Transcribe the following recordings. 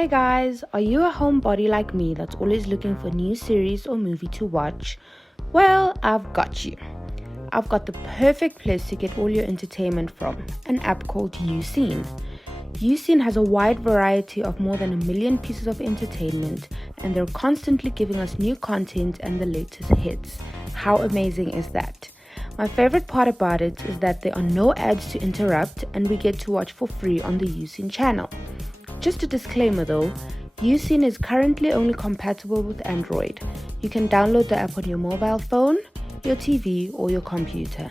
Hey guys, are you a homebody like me that's always looking for new series or movie to watch? Well, I've got you. I've got the perfect place to get all your entertainment from, an app called YouSeen. YouSeen has a wide variety of more than 1 million pieces of entertainment, and they're constantly giving us new content and the latest hits. How amazing is that? My favorite part about it is that there are no ads to interrupt, and we get to watch for free on the YouSeen channel. Just a disclaimer though, YouSeen is currently only compatible with Android. You can download the app on your mobile phone, your TV, or your computer.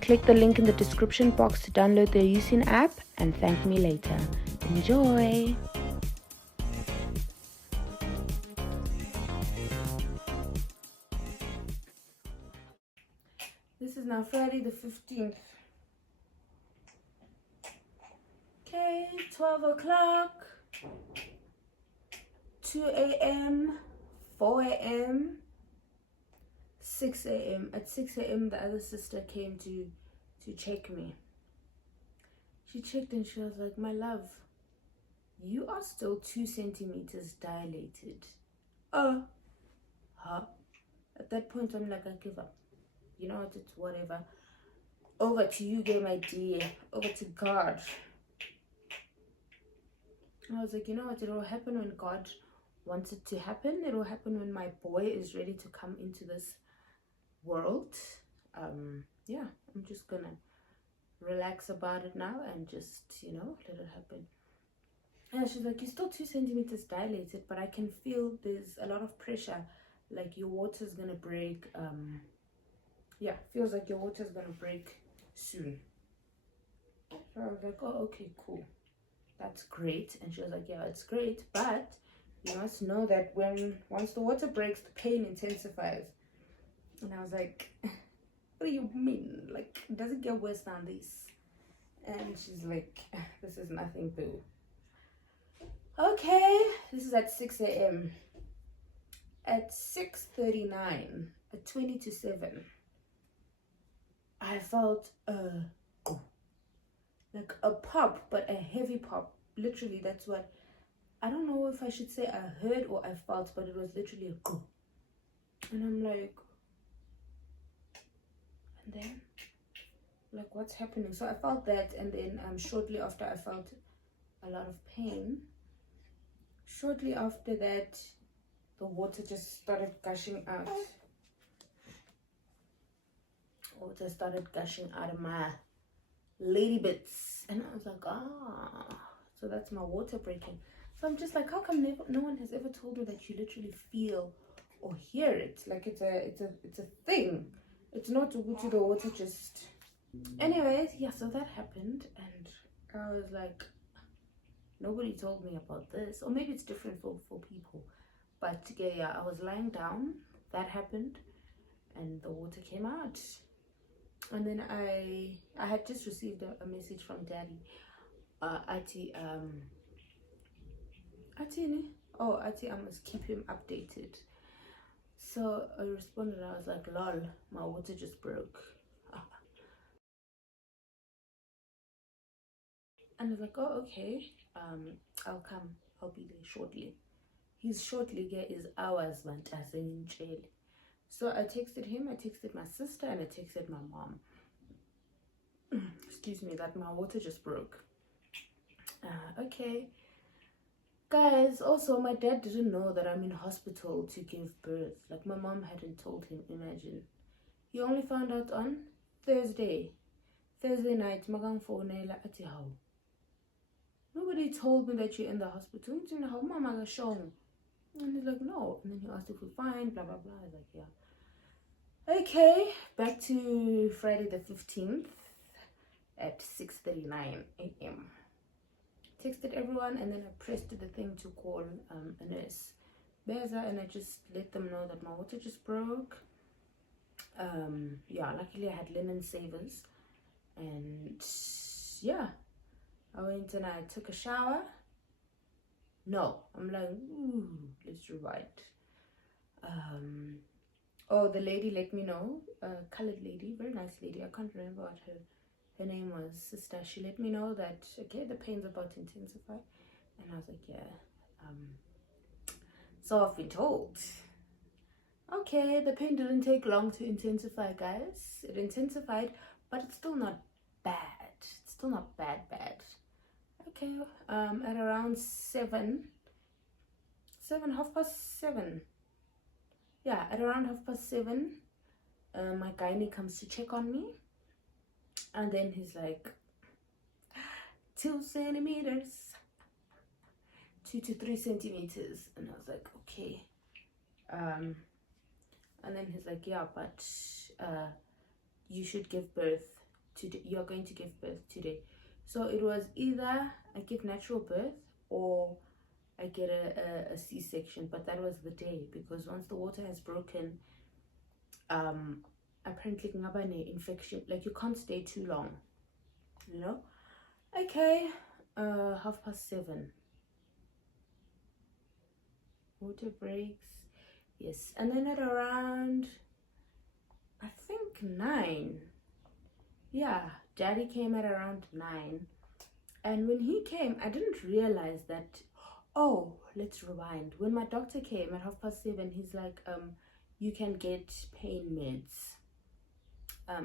Click the link in the description box to download the YouSeen app and thank me later. Enjoy! This is now Friday the 15th. Okay, 12 o'clock, 2 a.m., 4 a.m., 6 a.m. At 6 a.m. the other sister came to check me. She checked and she was like, my love, you are still 2 centimeters dilated. Huh? At that point I'm like, I give up. You know what, it's whatever. Over to you, get my dear. Over to God. I was like, you know what, it will happen when God wants it to happen. It will happen when my boy is ready to come into this world. Yeah, I'm just gonna relax about it now and just, let it happen. And she's like, you're still 2 centimeters dilated, but I can feel there's a lot of pressure, like your water's gonna break. Yeah, feels like your water's gonna break soon. So I was like, oh, okay, cool. That's great. And she was like, yeah, it's great, but you must know that once the water breaks, the pain intensifies. And I was like, what do you mean? Like, does it get worse than this? And she's like, this is nothing, boo. Okay, this is at 6 a.m. At 6:39, at 20 to 7, I felt like a pop, but a heavy pop. Literally, that's what, I don't know if I should say I heard or I felt, but it was literally a go. And I'm like, and then, like, what's happening? So I felt that, and then shortly after I felt a lot of pain. Shortly after that, the water just started gushing out. Water started gushing out of my lady bits, and I was like, so that's my water breaking. So I'm just like, how come no one has ever told me that you literally feel or hear it? Like it's a thing. It's not to go to the water just. Anyways, yeah, so that happened, and I was like, nobody told me about this, or maybe it's different for people. But yeah, I was lying down, that happened, and the water came out. And then I had just received a message from Daddy. Ati, I must keep him updated. So I responded, I was like, lol, my water just broke. And I was like, oh, okay, I'll come, I'll be there shortly. His shortly here is hours, man, as in jail. So I texted him, I texted my sister, and I texted my mom. Excuse me, that my water just broke. Okay. Guys, also my dad didn't know that I'm in hospital to give birth. Like my mom hadn't told him, imagine. He only found out on Thursday night. Magang phone ati how. Nobody told me that you're in the hospital. You know how mama got shown. And he's like, no. And then he asked if we're fine, blah blah blah. I was like, yeah. Okay, back to Friday the 15th at 6:39 a.m. Texted everyone, and then I pressed the thing to call a nurse, Beza, and I just let them know that my water just broke. Yeah, luckily I had linen savers, and yeah, I went and I took a shower. No, I'm like, ooh, let's rewind. Oh, the lady let me know, colored lady, very nice lady, I can't remember what her name was, sister. She let me know that, okay, the pain's about to intensify. And I was like, yeah, So I've been told. Okay, the pain didn't take long to intensify, guys. It intensified, but it's still not bad. It's still not bad. Okay, at around 7:30. Yeah, at around 7:30, my gynae comes to check on me, and then he's like, 2 centimeters, 2 to 3 centimeters, and I was like, okay. And then he's like, yeah, but you should give birth today. You're going to give birth today. So it was either I give natural birth or I get a C-section, but that was the day, because once the water has broken, apparently ngaba infection, like you can't stay too long, you know. Okay, 7:30, water breaks, yes, and then at around, I think 9, yeah, daddy came at around 9, and when he came, I didn't realize that. Oh, let's rewind. When my doctor came at 7:30, he's like, you can get pain meds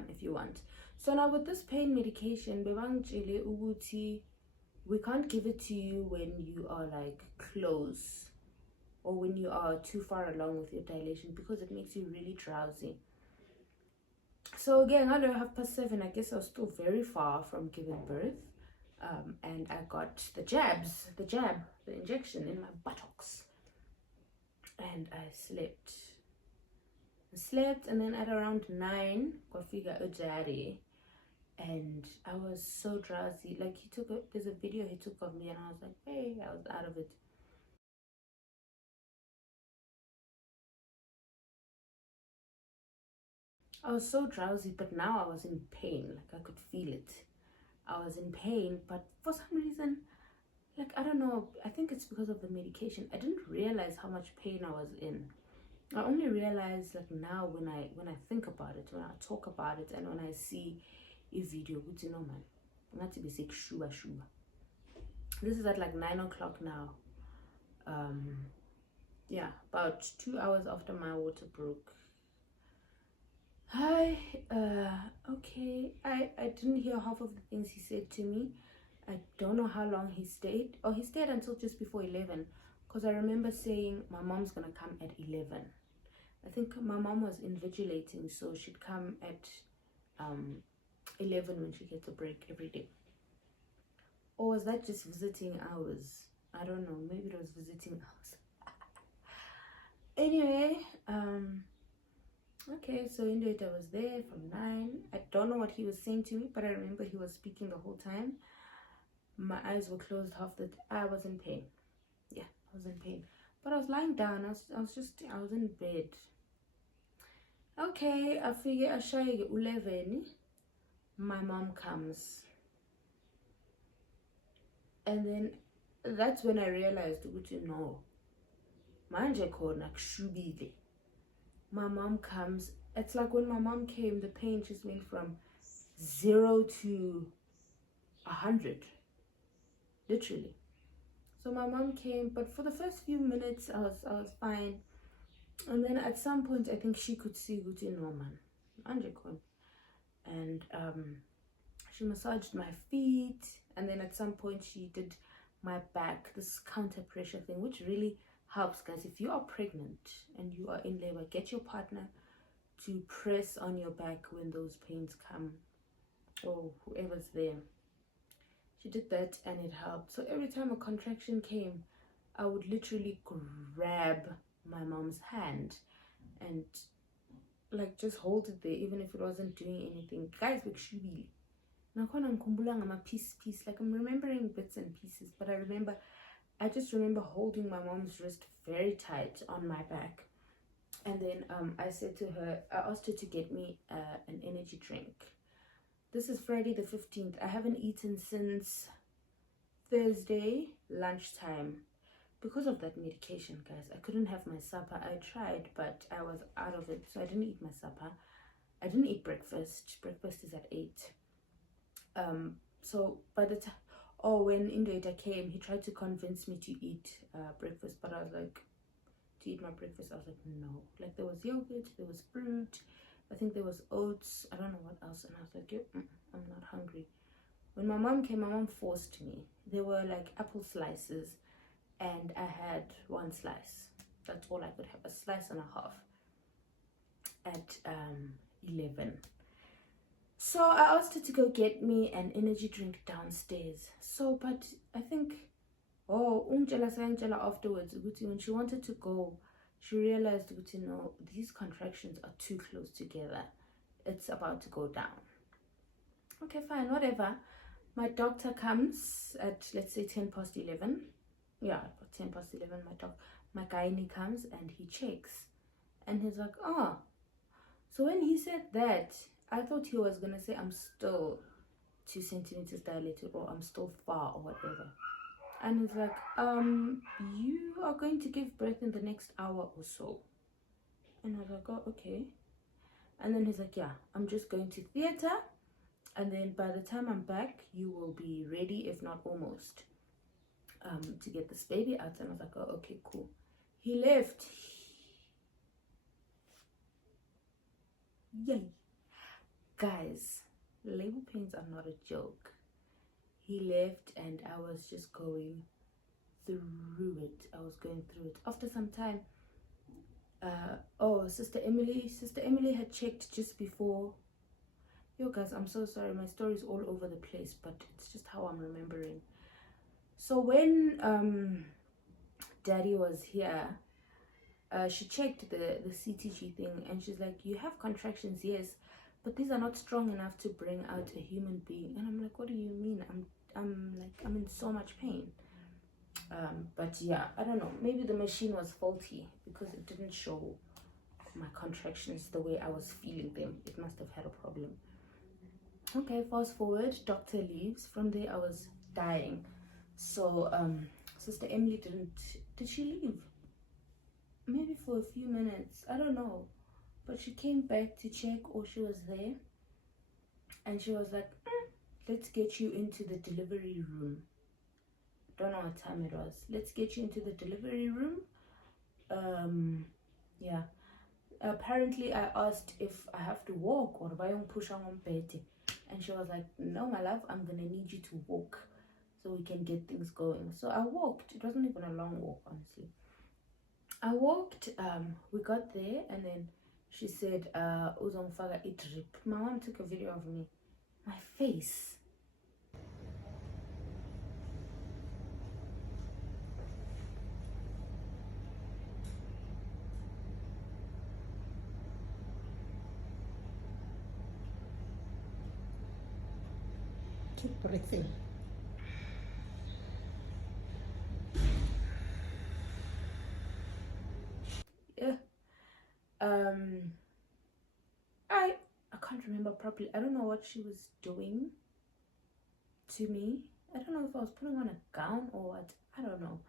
if you want. So now with this pain medication, we can't give it to you when you are like close or when you are too far along with your dilation, because it makes you really drowsy. So again, I know 7:30, I guess I was still very far from giving birth. And I got the injection in my buttocks, and I slept, and then at around 9, got figure a daddy, and I was so drowsy. Like there's a video he took of me, and I was like, hey, I was out of it. I was so drowsy, but now I was in pain. Like I could feel it. I was in pain, but for some reason, like I don't know, I think it's because of the medication, I didn't realize how much pain I was in. I only realize like now when I think about it, when I talk about it, and when I see a video, you know, man, I'm not to be sick, shuba. This is at like 9 o'clock now. Yeah, about 2 hours after my water broke. Hi, okay, I didn't hear half of the things he said to me. I don't know how long he stayed. Oh, he stayed until just before 11, because I remember saying my mom's gonna come at 11. I think my mom was invigilating, so she'd come at 11 when she gets a break every day. Or was that just visiting hours? I don't know, maybe it was visiting hours. Anyway, okay, so indeed I was there from 9. I don't know what he was saying to me, but I remember he was speaking the whole time. My eyes were closed half the I was in pain. Yeah, I was in pain, but I was lying down. I was in bed. Okay, I figure I shy 11. My mom comes, and then that's when I realized, no, manje khona kushubile. My mom comes. It's like when my mom came, the pain just went from 0 to 100, literally. So my mom came, but for the first few minutes I was fine, and then at some point I think she could see no man, and she massaged my feet, and then at some point she did my back, this counter pressure thing, which really helps, guys. If you are pregnant and you are in labor, get your partner to press on your back when those pains come, or whoever's there. She did that and it helped. So every time a contraction came, I would literally grab my mom's hand and like just hold it there, even if it wasn't doing anything. Guys, bekushubile. Nakhona ngikhumbula ngama-piece, like I'm remembering bits and pieces, but I just remember holding my mom's wrist very tight on my back. And then I said to her, I asked her to get me an energy drink. This is Friday the 15th. I haven't eaten since Thursday lunchtime because of that medication, guys. I couldn't have my supper. I tried, but I was out of it, so I didn't eat my supper. I didn't eat breakfast. Breakfast is at 8. So by the time, Oh, when Indoita came, he tried to convince me to eat breakfast, but I was like, to eat my breakfast, I was like, no. Like, there was yogurt, there was fruit, I think there was oats, I don't know what else, and I was like, I'm not hungry. When my mom came, my mom forced me. There were like apple slices, and I had one slice. That's all I could have, a slice and a half at 11. So I asked her to go get me an energy drink downstairs. So, but I think, oh, afterwards, when she wanted to go, she realized, no, these contractions are too close together. It's about to go down. Okay, fine, whatever. My doctor comes at, let's say, 10 past 11. Yeah, 10 past 11, my gynae comes and he checks. And he's like, oh. So when he said that, I thought he was going to say, I'm still 2 centimeters dilated, or I'm still far, or whatever. And he's like, you are going to give birth in the next hour or so. And I was like, oh, okay. And then he's like, yeah, I'm just going to theater. And then by the time I'm back, you will be ready, if not almost, to get this baby out. And I was like, oh, okay, cool. He left. Yay. Guys, labor pains are not a joke. He left and I was just going through it. I was going through it. After some time, Sister Emily had checked just before. Yo guys, I'm so sorry, my story is all over the place, but it's just how I'm remembering. So when Daddy was here, she checked the CTG thing, and she's like, you have contractions, yes, but these are not strong enough to bring out a human being. And I'm like, what do you mean? I'm in so much pain. But yeah, I don't know, maybe the machine was faulty because it didn't show my contractions the way I was feeling them. It must have had a problem. Okay, fast forward, doctor leaves. From there I was dying. So Sister Emily did she leave? Maybe for a few minutes, I don't know, but she came back to check, or she was there, and she was like, let's get you into the delivery room. Don't know what time it was. Let's get you into the delivery room. Yeah, apparently I asked if I have to walk or push on bed, and she was like, no my love, I'm gonna need you to walk so we can get things going. So I walked. It wasn't even a long walk, honestly. I walked, we got there, and then she said, uzongifaka drip. My mom took a video of me, my face. Keep breathing. Yeah. I can't remember properly. I don't know what she was doing to me. I don't know if I was putting on a gown or what. I don't know.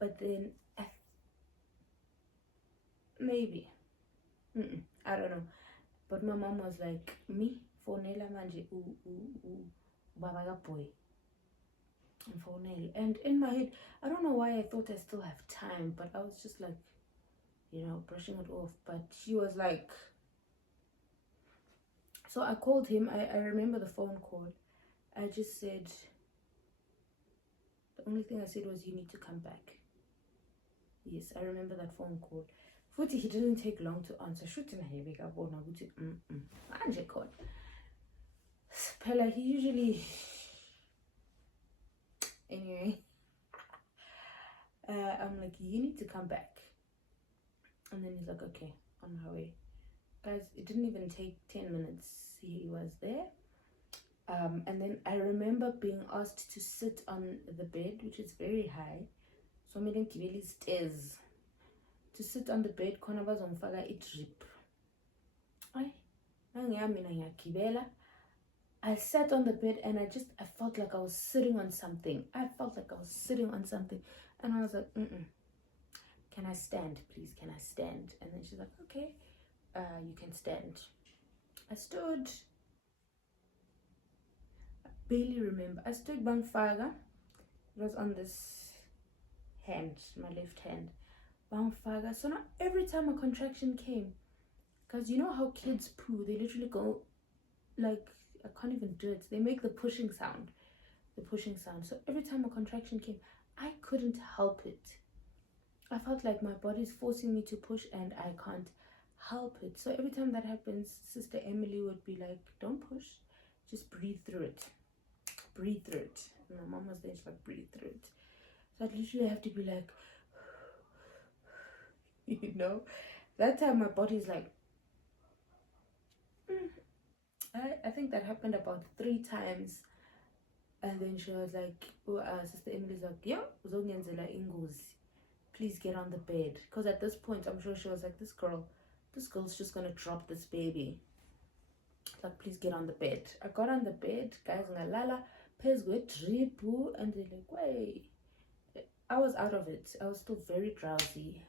But then maybe. I don't know. But my mom was like, me for Nela manje baba boy. And in my head, I don't know why I thought I still have time, but I was just like, brushing it off. But she was like, so I called him. I remember the phone call. I just said, the only thing I said was, you need to come back. Yes, I remember that phone call. Futhi, he didn't take long to answer. Pella, he usually... Anyway, I'm like, you need to come back. And then he's like, okay, on my way. Guys, it didn't even take 10 minutes. He was there. And then I remember being asked to sit on the bed, which is very high. So I made him stairs. To sit on the bed, khona bazongifaka drip. I sat on the bed and I felt like I was sitting on something. And I was like, can I stand, please? Can I stand? And then she's like, okay, you can stand. I stood. barely remember. I stood bangfaga. It was on this hand, my left hand. Bangfaga. So now every time a contraction came, because you know how kids poo, they literally go like, I can't even do it. They make the pushing sound. The pushing sound. So every time a contraction came, I couldn't help it. I felt like my body's forcing me to push and I can't help it. So every time that happens, Sister Emily would be like, don't push, just breathe through it. Breathe through it. And my mom was there, she's like, breathe through it. So I'd literally have to be like, you know, that time my body's like, I think that happened about 3 times. And then she was like, Sister Emily's like, yeah, uzongenzela ingozi. Please get on the bed. Because at this point, I'm sure she was like, this girl's just gonna drop this baby. Like, please get on the bed. I got on the bed, guys, ngalala, pezwe dripu, and they're like, wait. I was out of it. I was still very drowsy.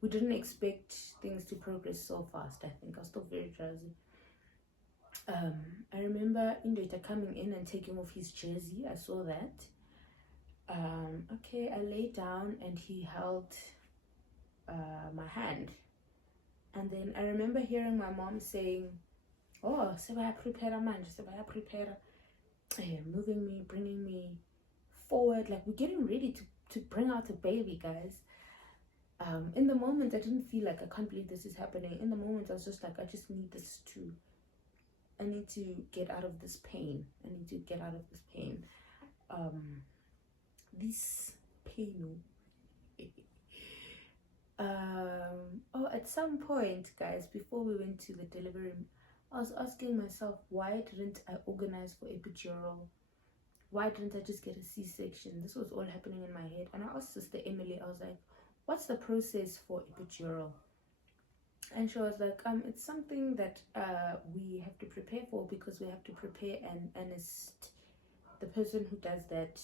We didn't expect things to progress so fast. I think I was still very drowsy. I remember Indoita coming in and taking off his jersey. I saw that. Okay, I lay down and he held my hand. And then I remember hearing my mom saying, oh, sebaya prepare manje, sebaya prepare. Moving me, bringing me forward. Like, we're getting ready to bring out a baby, guys. In the moment, I didn't feel like, I can't believe this is happening. In the moment, I was just like, I just need this I need to get out of this pain. I need to get out of this pain. This pain. At some point, guys, before we went to the delivery room, I was asking myself, why didn't I organize for epidural? Why didn't I just get a C-section? This was all happening in my head. And I asked Sister Emily, I was like, what's the process for epidural? And she was like, it's something that we have to prepare for, because we have to prepare the person who does that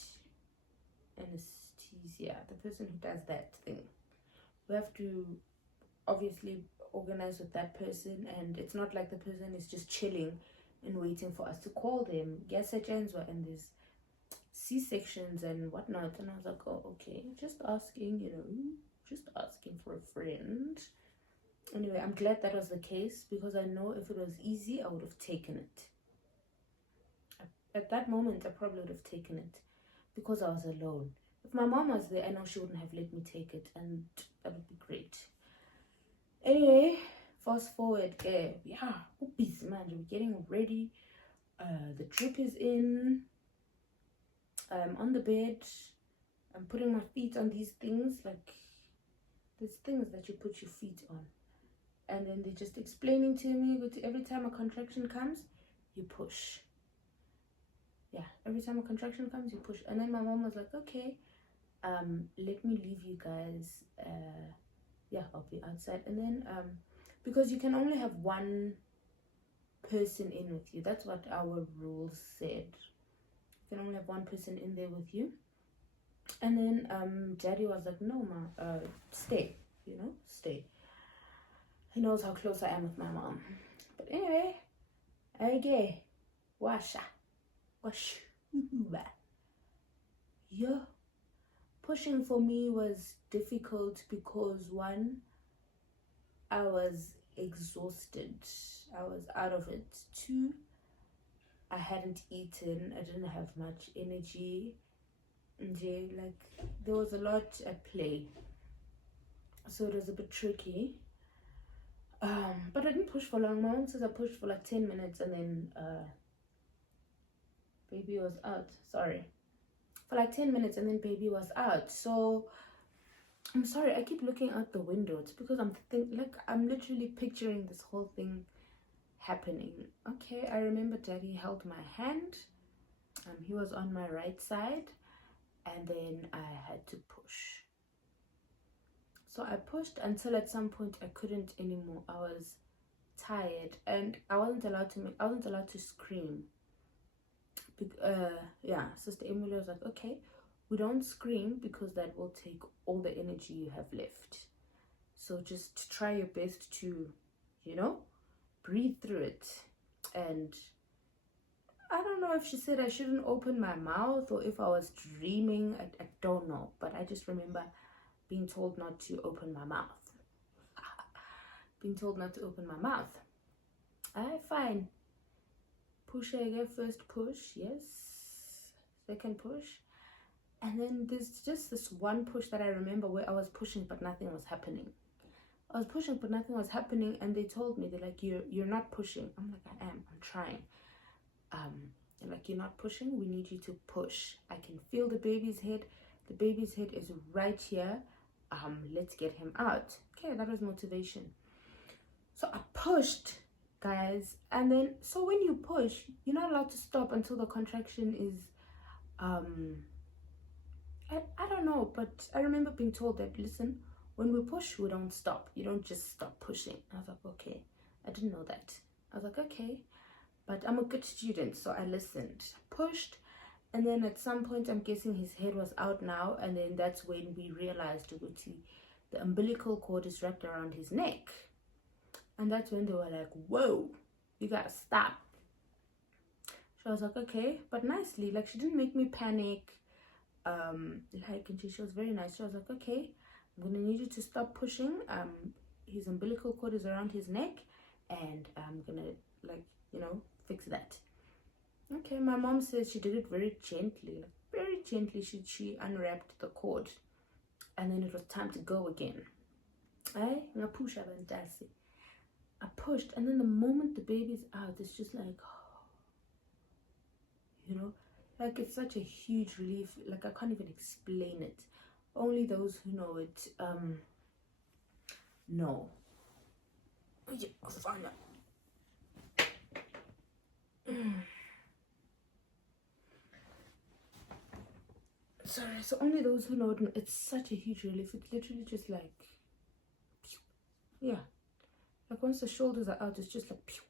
anesthesia, the person who does that thing. We have to obviously organize with that person, and it's not like the person is just chilling and waiting for us to call them. Yes, and there's C-sections and whatnot. And I was like, oh, okay, just asking, just asking for a friend. Anyway, I'm glad that was the case, because I know if it was easy, I would have taken it. At that moment, I probably would have taken it, because I was alone. If my mom was there, I know she wouldn't have let me take it, and that would be great. Anyway, fast forward, yeah, busy man, we're getting ready. The drip is in. I'm on the bed. I'm putting my feet on these things, like these things that you put your feet on. And then they're just explaining to me, but every time a contraction comes, you push. Yeah, every time a contraction comes, you push. And then my mom was like, okay, let me leave you guys. Yeah, I'll be outside. And then because you can only have one person in with you. That's what our rules said. You can only have one person in there with you. And then Daddy was like, no, ma, stay, stay. He knows how close I am with my mom. But anyway, okay, wash. Yeah. Pushing for me was difficult because, one, I was exhausted. I was out of it. 2, I hadn't eaten. I didn't have much energy. Like, there was a lot at play. So it was a bit tricky. But I didn't push for long. My mom says I pushed for like 10 minutes and then baby was out. Sorry. For like 10 minutes and then baby was out. So I'm sorry, I keep looking out the window. It's because I'm literally picturing this whole thing happening. Okay, I remember Daddy held my hand. He was on my right side, and then I had to push. So I pushed until at some point I couldn't anymore. I was tired and I wasn't allowed to scream. Yeah, Sister Emily was like, okay, we don't scream because that will take all the energy you have left. So just try your best to, breathe through it. And I don't know if she said I shouldn't open my mouth or if I was dreaming. I don't know, but I just remember being told not to open my mouth. Being told not to open my mouth. Fine. Push again, first push, yes. Second push. And then there's just this one push that I remember where I was pushing but nothing was happening. I was pushing but nothing was happening, and they told me, they're like, you're not pushing. I'm like, I'm trying. They're like, you're not pushing, we need you to push. I can feel the baby's head. The baby's head is right here. Let's get him out. Okay, that was motivation. So I pushed, guys, and then so when you push, you're not allowed to stop until the contraction is I don't know, but I remember being told that, listen, when we push, we don't stop. You don't just stop pushing. I was like, okay. I didn't know that. I was like, okay, but I'm a good student, so I listened. Pushed, and then at some point, I'm guessing his head was out now, and then that's when we realized the umbilical cord is wrapped around his neck. And that's when they were like, whoa, you gotta stop. So I was like, okay, but nicely. Like, she didn't make me panic. And she was very nice. She was like, okay, I'm gonna need you to stop pushing. His umbilical cord is around his neck, and I'm gonna, like, fix that. Okay, my mom says she did it very gently. Like, very gently, she unwrapped the cord. And then it was time to go again. I pushed, and then the moment the baby's out, it's just like, like, it's such a huge relief. Like, I can't even explain it. Only those who know it know. Oh yeah, fine. Sorry, so only those who know it know. It's such a huge relief. It's literally just like, yeah, like once the shoulders are out, it's just like,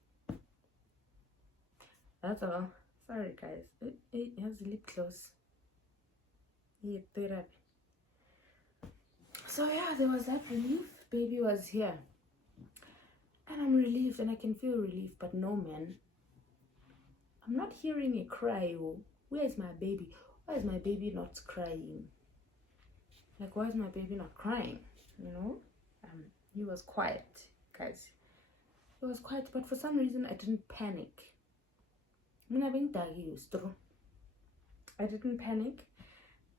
that's all. Sorry guys, it has the lip close. Yeah, therapy. So yeah, there was that relief. Baby was here, and I'm relieved, and I can feel relief. But no, man, I'm not hearing a cry. Where is my baby? Why is my baby not crying? Like, why is my baby not crying? He was quiet, guys. He was quiet, but for some reason I didn't panic. I didn't panic.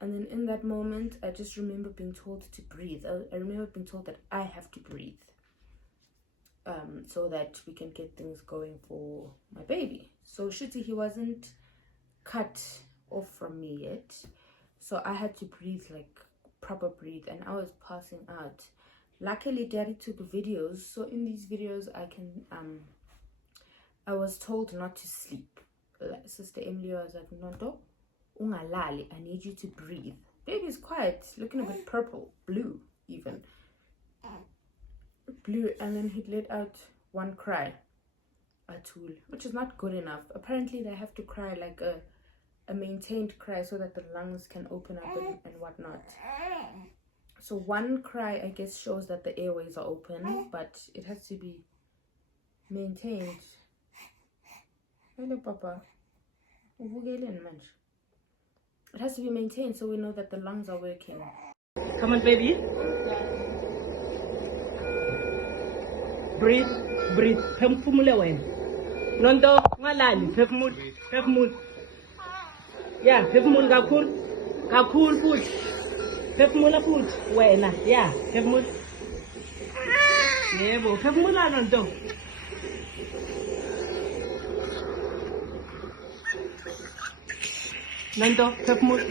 And then in that moment, I just remember being told to breathe. I remember being told that I have to breathe, so that we can get things going for my baby. So Shitty, he wasn't cut off from me yet, so I had to breathe, like proper breathe, and I was passing out. Luckily Daddy took videos, so in these videos I was told not to sleep. Sister Emily was like, no, ungalali, I need you to breathe. Baby's quiet, looking a bit purple, blue even. Blue, and then he'd let out one cry, a tool, which is not good enough. Apparently they have to cry like a maintained cry so that the lungs can open up and whatnot. So one cry, I guess, shows that the airways are open, but it has to be maintained. Hello, Papa. It has to be maintained so we know that the lungs are working. Come on, baby. Breathe, breathe. Phefumule wena. Nonto ngalali, phefumule. Yeah, phefumule kakhulu futhi. Phefumula futhi wena. Yeah, phefumule. Yebo, phefumula nonto. Nonto, phefumule.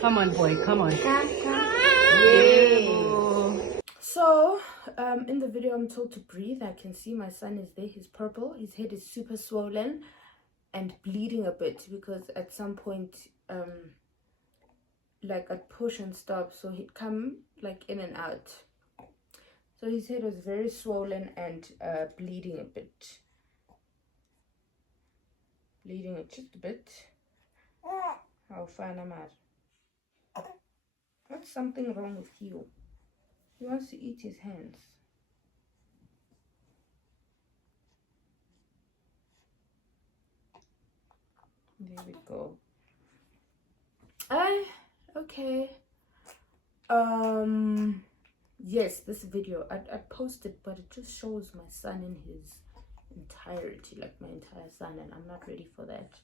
Come on, boy, come on. Yeah. So, in the video, I'm told to breathe. I can see my son is there. He's purple. His head is super swollen and bleeding a bit because at some point, like I'd push and stop, so he'd come like in and out. So his head was very swollen and bleeding a bit. Bleeding it just a bit. How fine am I? What's something wrong with you? He wants to eat his hands. There we go. Okay. Yes, this video I posted, but it just shows my son in his entirety, like my entire son, and I'm not ready for that.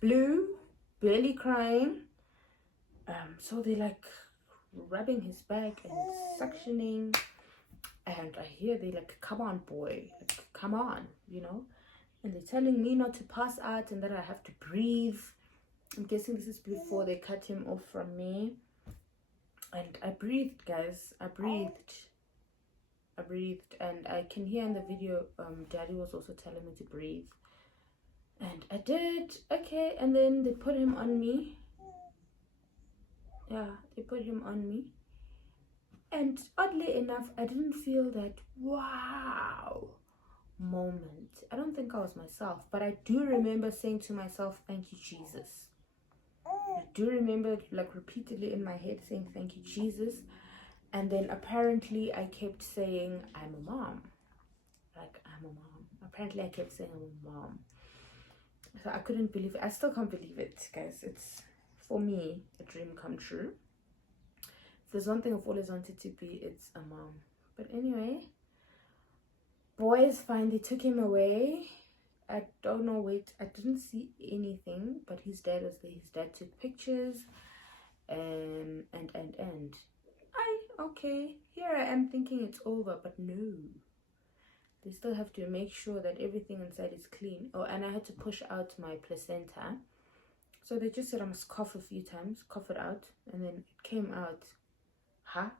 Blue, barely crying. So they're like rubbing his back and suctioning, and I hear they like, come on boy, like, come on, you know, and they're telling me not to pass out and that I have to breathe. I'm guessing this is before they cut him off from me. And I breathed, guys. I breathed, and I can hear in the video Daddy was also telling me to breathe, and I did. Okay, and then they put him on me. Yeah, they put him on me, and oddly enough, I didn't feel that wow moment. I don't think I was myself, but I do remember saying to myself, thank you, Jesus. I do remember like repeatedly in my head saying thank you, Jesus. And then apparently I kept saying I'm a mom. Like, I'm a mom. Apparently I kept saying I'm a mom. So I couldn't believe it. I still can't believe it, guys. It's, for me, a dream come true. If there's one thing I've always wanted to be, it's a mom. But anyway, boys finally took him away. I don't know, wait, I didn't see anything, but his dad was there. His dad took pictures, and okay, here I am thinking it's over, but no. They still have to make sure that everything inside is clean. Oh, and I had to push out my placenta. So they just said I must cough a few times, cough it out, and then it came out. Huh?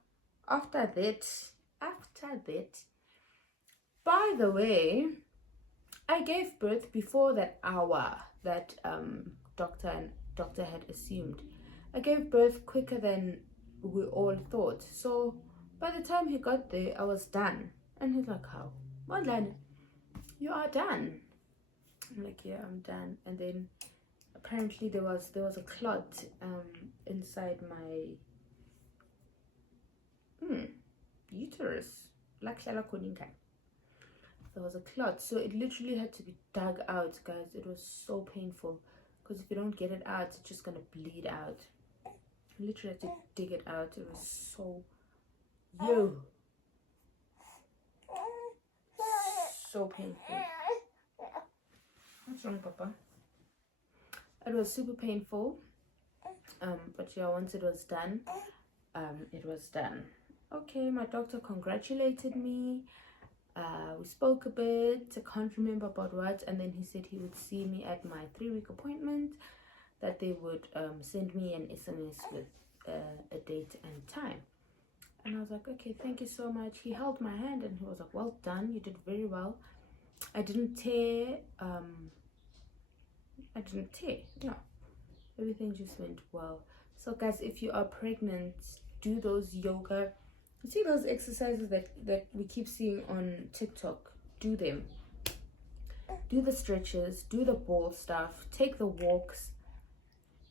After that, by the way, I gave birth before that hour that doctor had assumed. I gave birth quicker than we all thought. So by the time he got there, I was done. And he's like, how? Mondlane, you are done. I'm like, yeah, I'm done. And then apparently there was a clot inside my uterus. There was a clot, so it literally had to be dug out, guys. It was so painful, because if you don't get it out, it's just gonna bleed out. I literally had to dig it out. It was so painful. What's wrong, Papa? It was super painful, but yeah, once it was done, it was done. Okay, my doctor congratulated me. We spoke a bit. I can't remember about what, and then he said he would see me at my 3-week appointment, that they would send me an SMS with a date and time. And I was like, okay, thank you so much. He held my hand and he was like, well done, you did very well. I didn't tear. Yeah, everything just went well. So guys, if you are pregnant, do those yoga, you see those exercises that we keep seeing on TikTok, do them. Do the stretches, do the ball stuff, take the walks.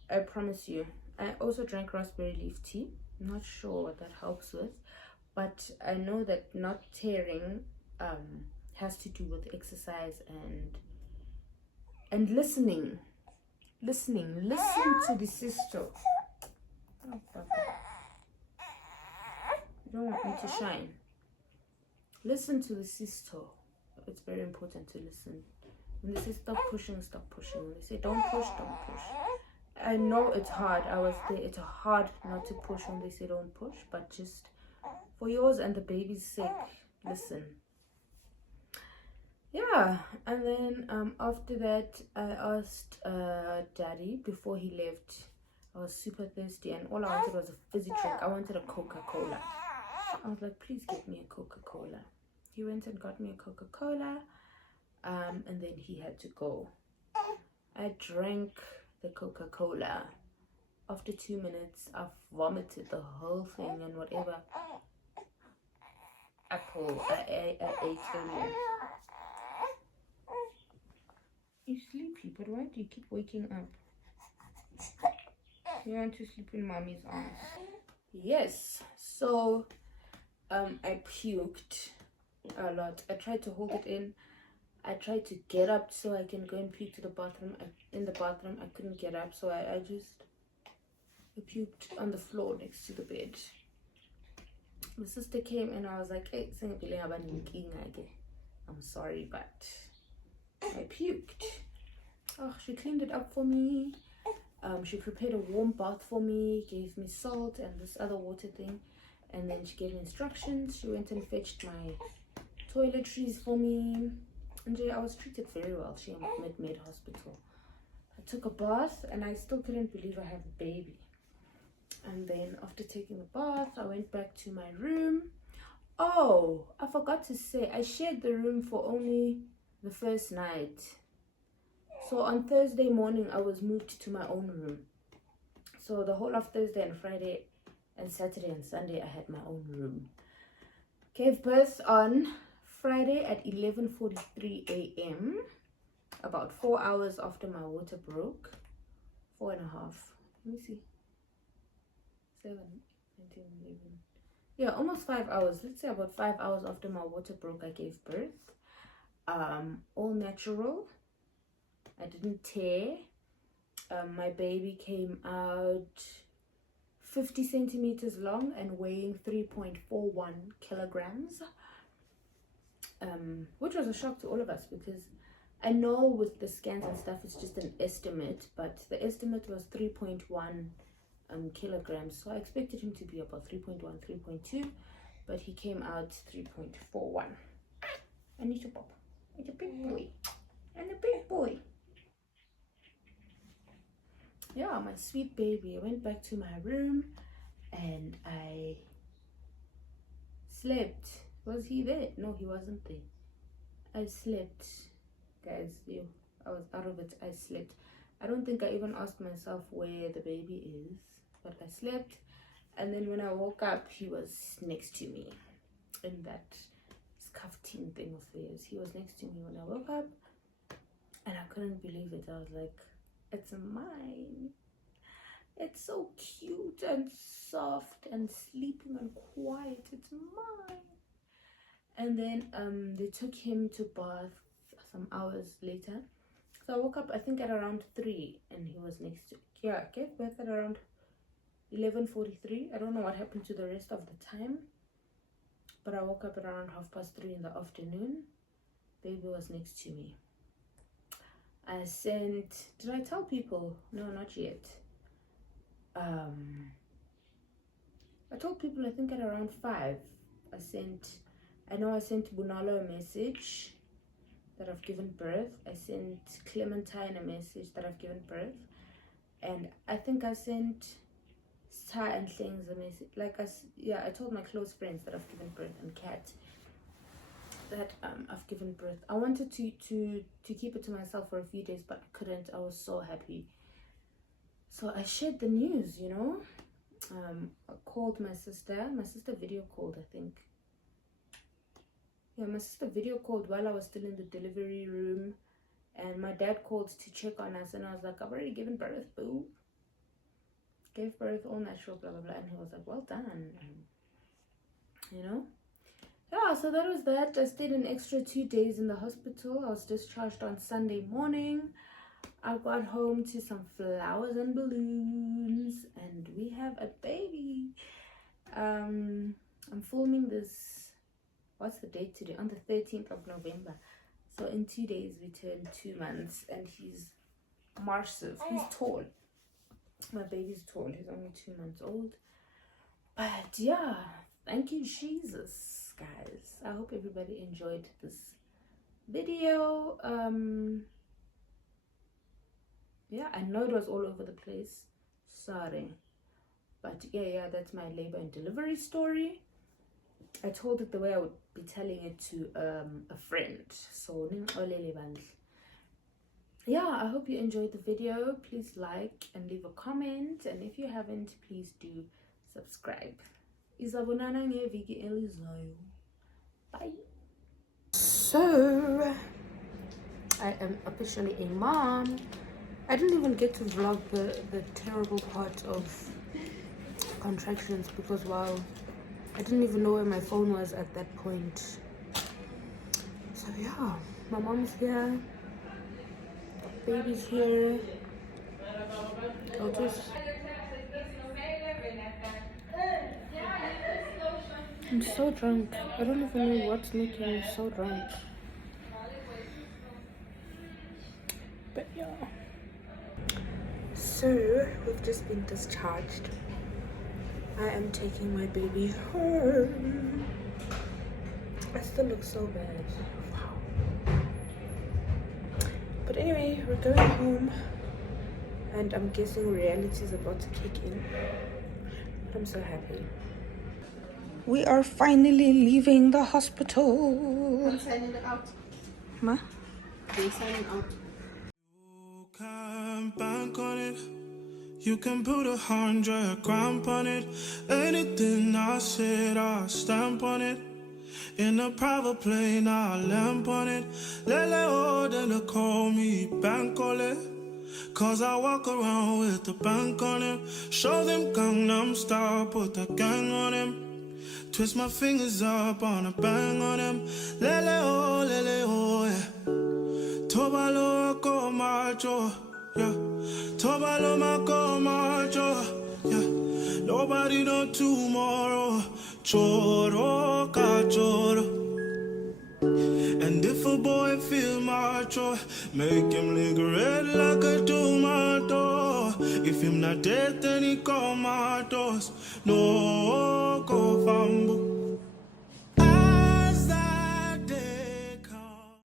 I promise you. I also drank raspberry leaf tea. I'm not sure what that helps with, but I know that not tearing has to do with exercise and listening. Listen to the sister. Oh, Papa. You don't want me to shine. Listen to the sister. It's very important to listen. When they say stop pushing, stop pushing. When they say don't push, don't push. I know it's hard. I was there. It's hard not to push when they say don't push, but just for yours and the baby's sake, listen. Yeah, and then after that, I asked Daddy before he left. I was super thirsty, and all I wanted was a fizzy drink. I wanted a Coca-Cola. I was like, please get me a Coca-Cola. He went and got me a Coca-Cola, and then he had to go. I drank the Coca-Cola. After 2 minutes, I vomited the whole thing and whatever apple I ate earlier. You're sleepy, but why do you keep waking up? You want to sleep in mommy's arms. Yes, so I puked a lot. I tried to hold it in. I tried to get up so I can go and puke to the bathroom. In the bathroom, I couldn't get up, so I puked on the floor next to the bed. The sister came and I was like, hey, I'm sorry, but I puked. Oh, she cleaned it up for me. She prepared a warm bath for me, gave me salt and this other water thing, and then she gave me instructions. She went and fetched my toiletries for me, and I was treated very well. She made hospital. I took a bath and I still couldn't believe I have a baby. And then after taking the bath, I went back to my room. Oh, I forgot to say, I shared the room for only the first night. So on Thursday morning, I was moved to my own room. So the whole of Thursday and Friday and Saturday and Sunday, I had my own room. Gave birth on Friday at 11:43 a.m. About 4 hours after my water broke. 4.5. Let me see. 7, 19, 11. Yeah, almost 5 hours. Let's say about 5 hours after my water broke, I gave birth. All natural. I didn't tear. My baby came out 50 centimeters long and weighing 3.41 kilograms. Which was a shock to all of us, because I know with the scans and stuff it's just an estimate, but the estimate was 3.1 kilograms, so I expected him to be about 3.1, 3.2, but he came out 3.41. I need to pop. It's a big boy. And a big boy. Yeah, my sweet baby. I went back to my room and I slept. Was he there? No, he wasn't there. I slept. Guys, I was out of it. I slept. I don't think I even asked myself where the baby is, but I slept. And then when I woke up, he was next to me in that scuffing thing of theirs. He was next to me when I woke up, and I couldn't believe it. I was like, it's mine. It's so cute and soft and sleeping and quiet. It's mine. And then they took him to bath some hours later. So I woke up, I think, at around 3, and he was next to, yeah, I gave birth at around 11:43. I don't know what happened to the rest of the time, but I woke up at around 3:30 in the afternoon. Baby was next to me. I sent, did I tell people? No, not yet. I told people, I think, at around 5. I sent Bunalo a message that I've given birth. I sent Clementine a message that I've given birth, and I think I sent Star and things a message. Like I told my close friends that I've given birth, and Kat that I've given birth. I wanted to keep it to myself for a few days, but I couldn't. I was so happy, so I shared the news. I called my sister. My sister video called, I think. Yeah, my sister video called while I was still in the delivery room, and my dad called to check on us, and I was like, I've already given birth, boo. Gave birth, all natural, blah blah blah. And he was like, well done. Yeah, so that was that. I stayed an extra 2 days in the hospital. I was discharged on Sunday morning. I got home to some flowers and balloons, and we have a baby. I'm filming this, what's the date today? On the 13th of November. So in 2 days we turn 2 months, and he's massive. He's tall. My baby's tall. He's only 2 months old. But yeah, thank you, Jesus, guys. I hope everybody enjoyed this video. Yeah, I know it was all over the place. Sorry. But yeah, that's my labor and delivery story. I told it the way I would be telling it to a friend. So yeah, I hope you enjoyed the video. Please like and leave a comment, and if you haven't, please do subscribe. Bye. So I am officially a mom. I didn't even get to vlog the terrible part of contractions because, wow, I didn't even know where my phone was at that point. So yeah, my mom's here, baby's here. I'm so drunk. I don't even know what's making me so drunk. But yeah. So we've just been discharged. I am taking my baby home. I still look so bad. Wow. But anyway, we're going home. And I'm guessing reality is about to kick in. But I'm so happy. We are finally leaving the hospital. I'm signing out. Ma? They're signing out. You can bank on it. You can put 100 grand on it. Anything I said, I'll stamp on it. In a private plane, I'll lamp on it. Lele oh, then they call me Bankole. Cause I walk around with the bank on him. Show them Gangnam Style, put the gang on him. Twist my fingers up on a bang on him. Lele oh, yeah. Tobalo ko macho, yeah. Tobalo mako macho, yeah. Nobody know tomorrow. Choro ka choro. And if a boy feel macho, make him lick red like a tomato. If him not dead, then he come out us. No, go fambo.